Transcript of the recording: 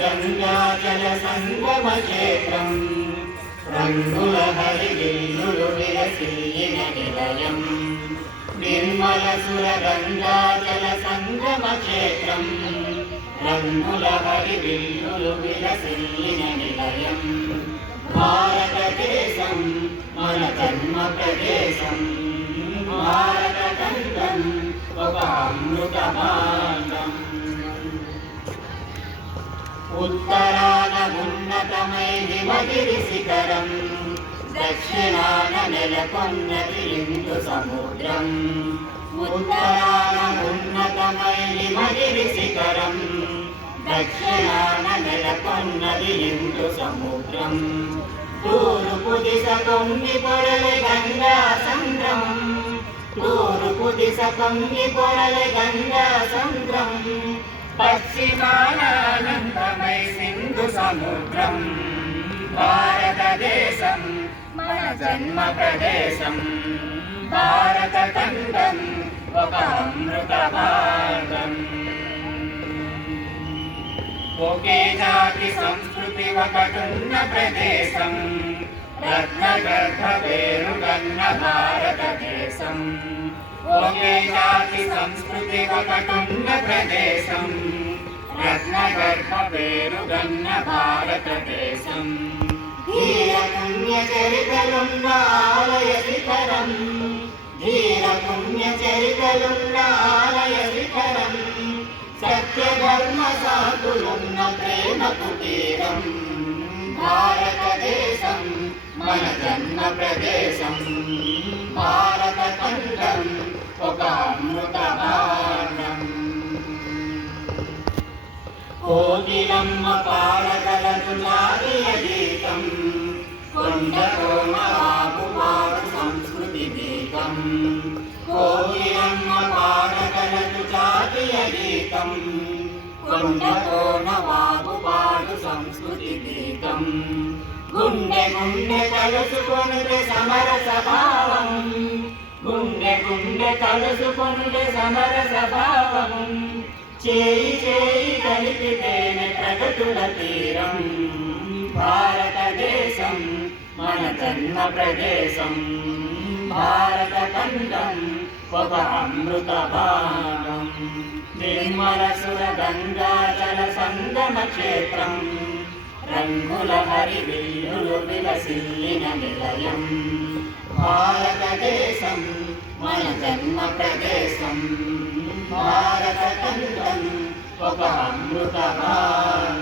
గంగాజల సంగమ క్షేత్రం రంగుల హరివిల్లులు విరసిల్లిన నిలయం నిర్మల సుర గంగాజల సంగమ క్షేత్రం రంగుల హరివిల్లులు విరసిల్లిన నిలయం భారతదేశం మన జన్మ ప్రదేశం భారతఖండం ఒక అమృత భాండం ఉత్తరాన ఉన్నతమై హిమగిరి శిఖరం దక్షిణాన నెలకొన్నది హిందూ సముద్రం ఉత్తరాన ఉన్నతమై హిమగిరి శిఖరం దక్షిణాన నెలకొన్నది హిందూ సముద్రం తూర్పు దిశ పొంగి పొరలే గంగా సంద్రం తూర్పు దిశ పొంగి పొరలే గంగా సంద్రం పశ్చిమాన అనంతమై సింధు సముద్రం భారతదేశం మన జన్మ ప్రదేశం భారతఖండం ఒక అమృత భాండం ఒకే జాతి సంస్కృతి ఒకటున్న ప్రదేశం రత్నగర్భ పేరుగన్న భారతదేశం ఒకే జాతి సంస్కృతి ఒకటున్న ప్రదేశం రత్నగర్భ పేరుగన్న భారతదేశం ధీర పుణ్య చరితలున్న ఆలయ శిఖరం ధీర పుణ్య చరితలున్న ఆలయ శిఖరం సత్య ధర్మ సాధులున్న ప్రేమ కుటీరం భారతదేశం మన జన్మ ప్రదేశం భారతఖండం ఒక అమృత భాండం కోకిలమ్మ పాడగలదు జాతీయ గీతం కొండ కోనవాగు పాడు సంస్కృతి గీతం కోకిలమ్మ పాడగలదు జాతీయ గీతం కొండ కోనవాగు పాడు సంస్కృతి గీతం గుండె గుండె కలుసుకొనుటే సమరస భావం గుండె గుండె కలుసుకొనుటే సమరస భావం చేయి చేయి కలిపితేనే ప్రగతుల తీరం భారతదేశం మన జన్మ ప్రదేశం భారతఖండం ఒక అమృత భాండం నిర్మల సుర గంగాజల సంగమ క్షేత్రం రంగుల హరివిల్లులు విలసిల్లిన నిలయం భారతదేశం మన జన్మ ప్రదేశం భారతఖండం ఒక అమృత భాండం